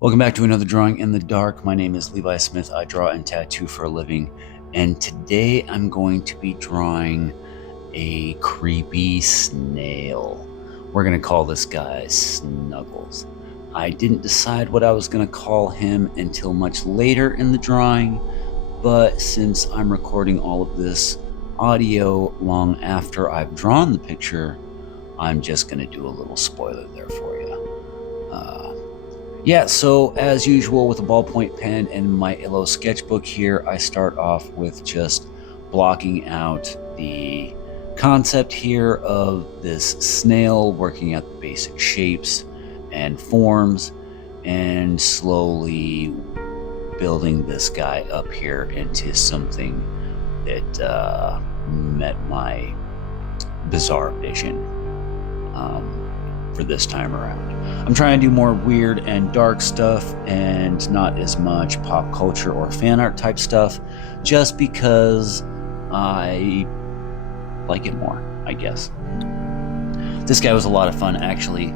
Welcome back to another Drawing in the Dark. My name is Levi Smith. I draw and tattoo for a living. And today I'm going to be drawing a creepy snail. We're going to call this guy Snuggles. I didn't decide what I was going to call him until much later in the drawing, but since I'm recording all of this audio long after I've drawn the picture, I'm just going to do a little spoiler there for you. So as usual with a ballpoint pen and my Illo sketchbook here, I start off with just blocking out the concept here of this snail, working out the basic shapes and forms, and slowly building this guy up here into something that met my bizarre vision for this time around. I'm trying to do more weird and dark stuff and not as much pop culture or fan art type stuff, just because I like it more, I guess. This guy was a lot of fun, actually.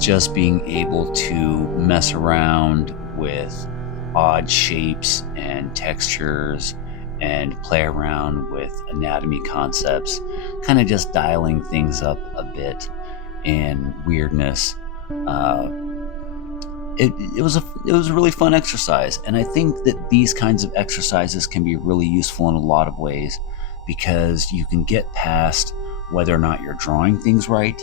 Just being able to mess around with odd shapes and textures and play around with anatomy concepts, kind of just dialing things up a bit and weirdness. It was a really fun exercise, and I think that these kinds of exercises can be really useful in a lot of ways, because you can get past whether or not you're drawing things right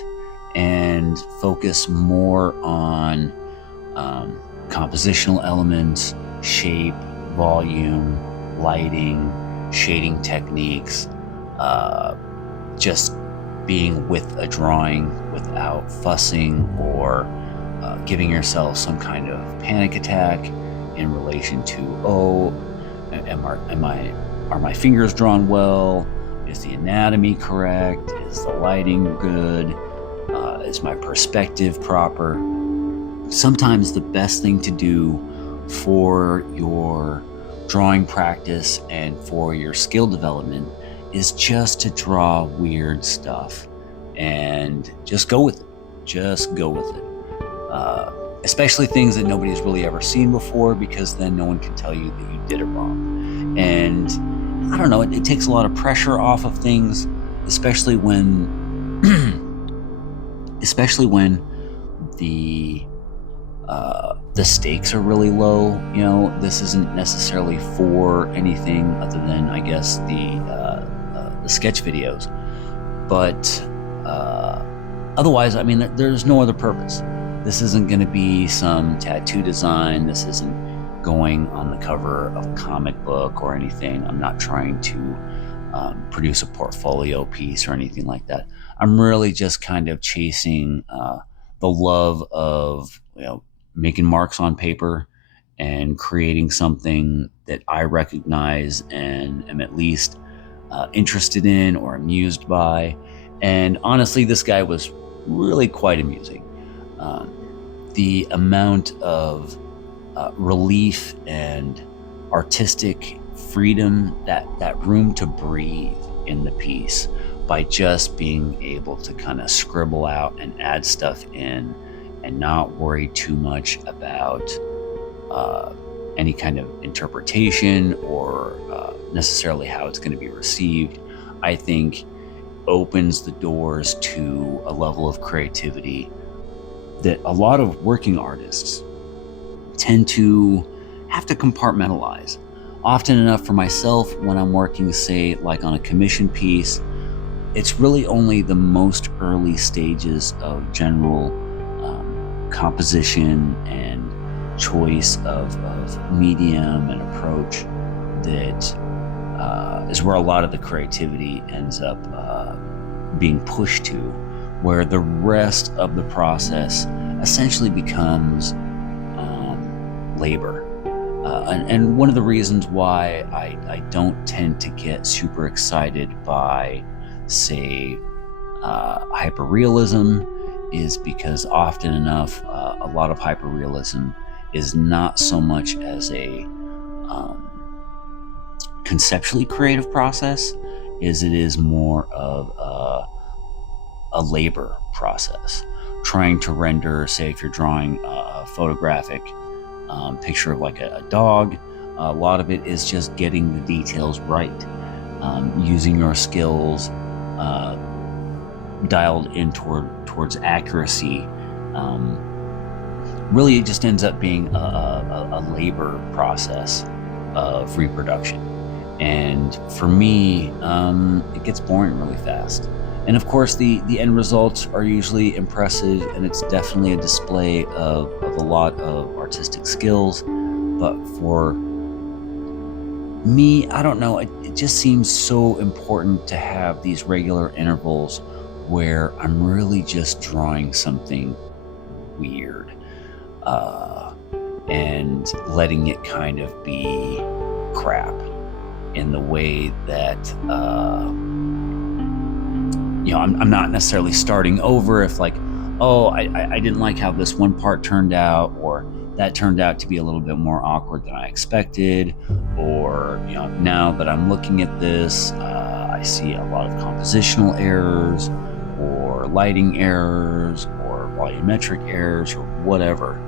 and focus more on compositional elements, shape, volume, lighting, shading techniques, just being with a drawing without fussing or giving yourself some kind of panic attack in relation to, are my fingers drawn well? Is the anatomy correct? Is the lighting good? Is my perspective proper? Sometimes the best thing to do for your drawing practice and for your skill development is just to draw weird stuff and just go with it. Just go with it. Especially things that nobody's really ever seen before, because then no one can tell you that you did it wrong. And I don't know, it takes a lot of pressure off of things, especially when the stakes are really low. You know, this isn't necessarily for anything other than, I guess, the sketch videos. But otherwise, I mean, there's no other purpose. This isn't going to be some tattoo design. This isn't going on the cover of a comic book or anything. I'm not trying to produce a portfolio piece or anything like that. I'm really just kind of chasing the love of, making marks on paper and creating something that I recognize and am at least interested in or amused by. And honestly, this guy was really quite amusing. The amount of relief and artistic freedom, that room to breathe in the piece, by just being able to kind of scribble out and add stuff in and not worry too much about any kind of interpretation or necessarily how it's going to be received, I think opens the doors to a level of creativity that a lot of working artists tend to have to compartmentalize. Often enough for myself, when I'm working, say, like on a commission piece, it's really only the most early stages of general composition and choice of medium and approach that is where a lot of the creativity ends up being pushed to, where the rest of the process essentially becomes labor. And one of the reasons why I don't tend to get super excited by, say, hyperrealism, is because often enough, a lot of hyperrealism is not so much as a conceptually creative process as it is more of a labor process. Trying to render, say, if you're drawing a photographic picture of like a dog. A lot of it is just getting the details right, using your skills dialed in towards accuracy. Really, it just ends up being a labor process of reproduction. And for me, it gets boring really fast. And of course, the end results are usually impressive, and it's definitely a display of a lot of artistic skills. But for me, I don't know, it just seems so important to have these regular intervals where I'm really just drawing something weird, and letting it kind of be crap in the way that, I'm not necessarily starting over if like, oh, I didn't like how this one part turned out, or that turned out to be a little bit more awkward than I expected, or now that I'm looking at this, I see a lot of compositional errors or lighting errors or volumetric errors or whatever.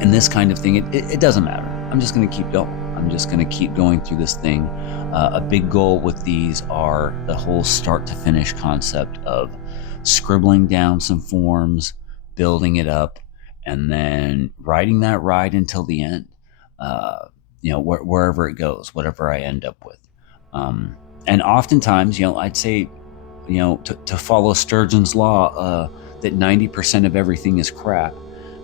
And this kind of thing, it doesn't matter. I'm just going to keep going. I'm just going to keep going through this thing. A big goal with these are the whole start to finish concept of scribbling down some forms, building it up, and then riding that ride until the end. Wherever it goes, whatever I end up with. And oftentimes, I'd say, to follow Sturgeon's law, that 90% of everything is crap.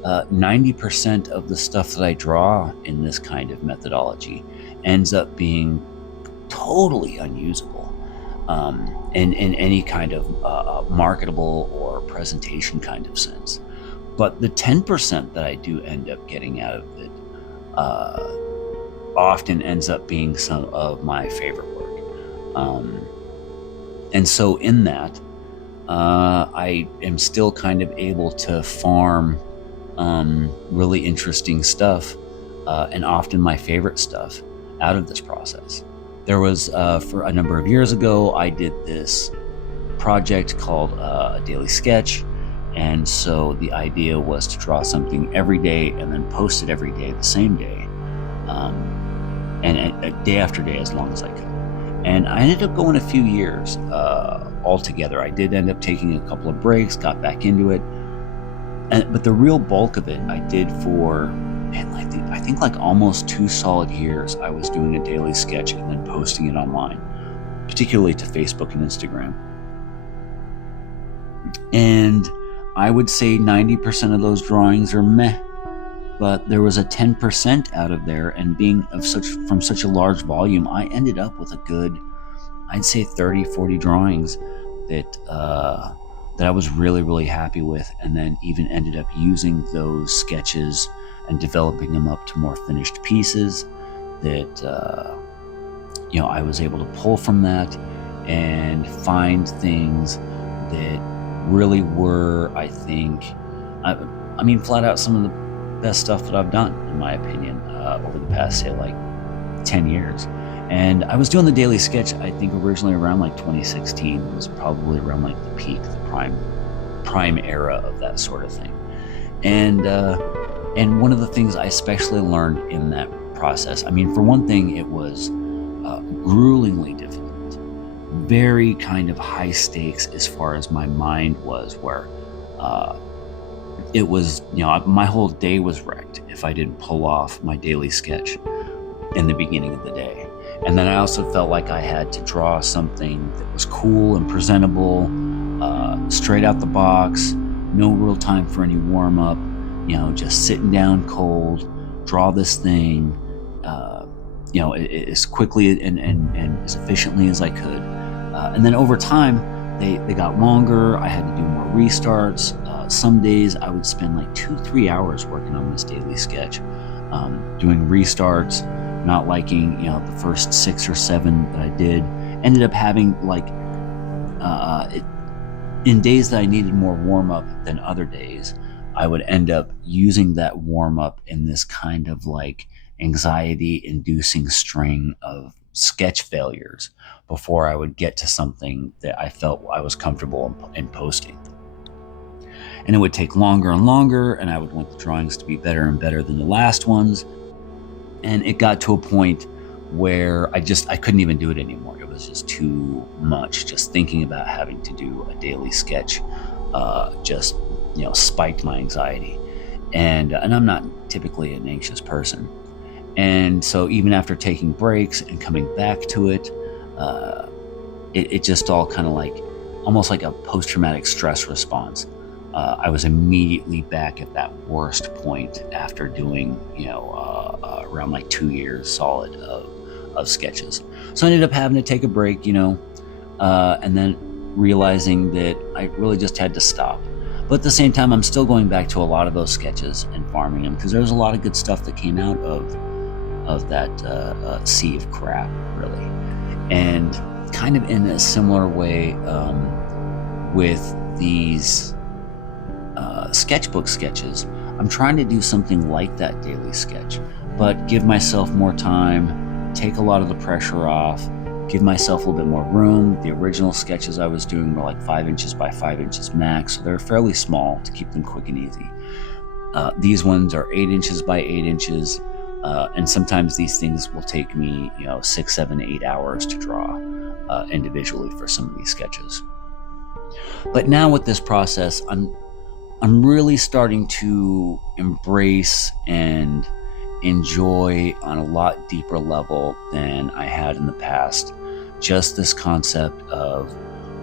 90% of the stuff that I draw in this kind of methodology ends up being totally unusable in any kind of marketable or presentation kind of sense. But the 10% that I do end up getting out of it often ends up being some of my favorite work. And so in that, I am still kind of able to farm really interesting stuff, and often my favorite stuff, out of this process. There was, for a number of years ago, I did this project called a daily sketch. And so the idea was to draw something every day and then post it every day the same day, and day after day as long as I could. And I ended up going a few years altogether. I did end up taking a couple of breaks, got back into it. But the real bulk of it I did for, I think like almost 2 solid years. I was doing a daily sketch and then posting it online, particularly to Facebook and Instagram. And I would say 90% of those drawings are meh, but there was a 10% out of there, and being from such a large volume, I ended up with a good, I'd say 30, 40 drawings that I was really, really happy with, and then even ended up using those sketches and developing them up to more finished pieces that, I was able to pull from that and find things that really were, I think, flat out some of the best stuff that I've done, in my opinion, over the past, say, like 10 years. And I was doing the daily sketch, I think, originally around like 2016. It was probably around like the peak, the prime era of that sort of thing. And one of the things I especially learned in that process, for one thing, it was gruelingly difficult. Very kind of high stakes as far as my mind was, where it was, my whole day was wrecked if I didn't pull off my daily sketch in the beginning of the day. And then I also felt like I had to draw something that was cool and presentable, straight out the box, no real time for any warm-up, just sitting down cold, draw this thing, as quickly and as efficiently as I could. And then over time, they got longer. I had to do more restarts. Some days I would spend like 2-3 hours working on this daily sketch, doing restarts, not liking, the first 6 or 7 that I did. Ended up having in days that I needed more warm-up than other days, I would end up using that warm-up in this kind of like anxiety-inducing string of sketch failures before I would get to something that I felt I was comfortable in posting. and it would take longer and longer, and I would want the drawings to be better and better than the last ones. And it got to a point where I couldn't even do it anymore. It was just too much. Just thinking about having to do a daily sketch just spiked my anxiety. And I'm not typically an anxious person. And so even after taking breaks and coming back to it, it just all kind of almost like a post-traumatic stress response. I was immediately back at that worst point after doing, around 2 years solid of sketches. So I ended up having to take a break, and then realizing that I really just had to stop. But at the same time, I'm still going back to a lot of those sketches and farming them, because there's a lot of good stuff that came out of that sea of crap, really. And kind of in a similar way with these sketchbook sketches, I'm trying to do something like that daily sketch, but give myself more time, take a lot of the pressure off, give myself a little bit more room. The original sketches I was doing were 5 inches by 5 inches max, so they're fairly small to keep them quick and easy. These ones are 8 inches by 8 inches, and sometimes these things will take me 6, 7, 8 hours to draw individually for some of these sketches. But now with this process, I'm really starting to embrace and enjoy on a lot deeper level than I had in the past. Just this concept of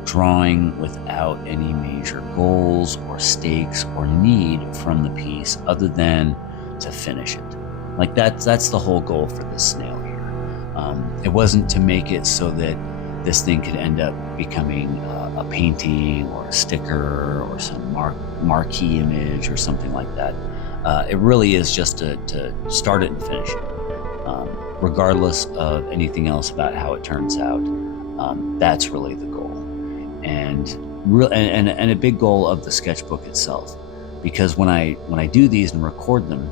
drawing without any major goals or stakes or need from the piece other than to finish it. That's the whole goal for this snail here. It wasn't to make it so that this thing could end up becoming a painting or a sticker or some marquee image or something like that. It really is just to start it and finish it, regardless of anything else about how it turns out. That's really the goal, and a big goal of the sketchbook itself. Because when I do these and record them,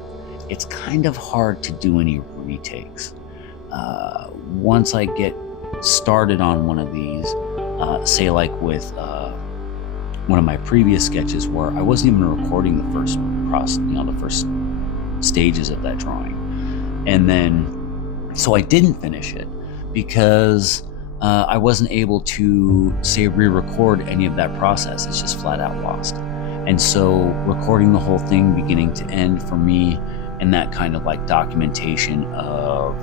it's kind of hard to do any retakes. Once I get started on one of these, say with one of my previous sketches where I wasn't even recording the first process, the first stages of that drawing, and then so I didn't finish it because I wasn't able to say re-record any of that process. It's just flat out lost. And so recording the whole thing beginning to end for me, and that kind of documentation of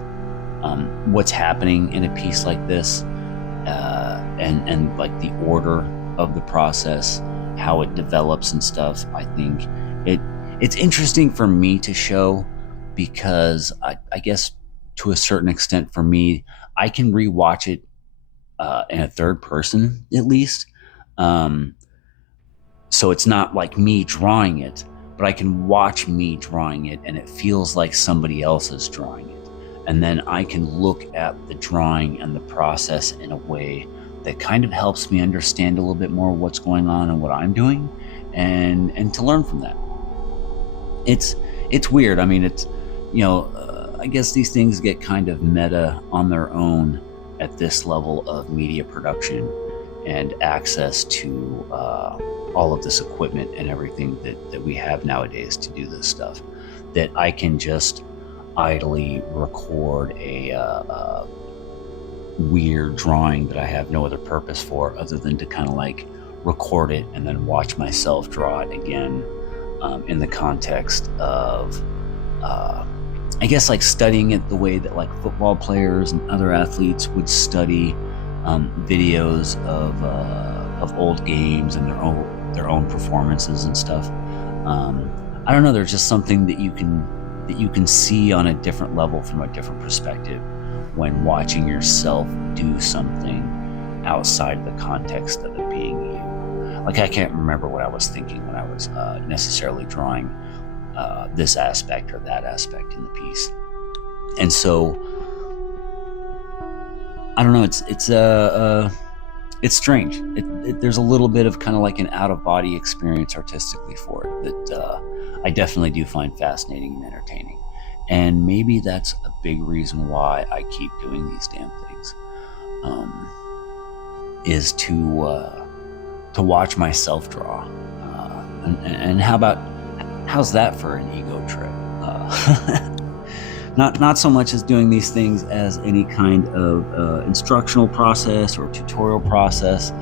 what's happening in a piece like this, and the order of the process, how it develops and stuff. I think it's interesting for me to show, because I guess to a certain extent for me, I can rewatch it in a third person at least. So it's not like me drawing it, but I can watch me drawing it and it feels like somebody else is drawing it. And then I can look at the drawing and the process in a way that kind of helps me understand a little bit more what's going on and what I'm doing, and to learn from that. It's weird. I mean, it's, I guess these things get kind of meta on their own at this level of media production and access to all of this equipment and everything that we have nowadays to do this stuff, that I can just idly record a weird drawing that I have no other purpose for other than to kind of record it and then watch myself draw it again, in the context of I guess studying it the way that football players and other athletes would study videos of old games and their own performances and stuff. I don't know, there's just something that you can see on a different level from a different perspective when watching yourself do something outside the context of it being you. I can't remember what I was thinking when I was necessarily drawing this aspect or that aspect in the piece. And so I don't know, it's strange. There's a little bit of kind of an out-of-body experience artistically for it that I definitely do find fascinating and entertaining. And maybe that's a big reason why I keep doing these damn things, is to watch myself draw, And how's that for an ego trip? Not so much as doing these things as any kind of instructional process or tutorial process.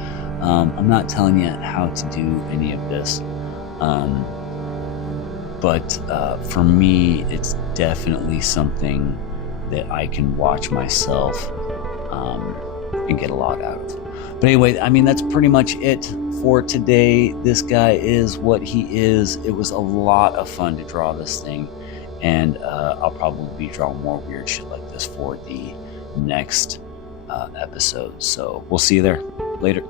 I'm not telling you how to do any of this. But for me, it's definitely something that I can watch myself and get a lot out of. But anyway, I mean, that's pretty much it for today. This guy is what he is. It was a lot of fun to draw this thing, and I'll probably be drawing more weird shit like this for the next episode. So we'll see you there. Later.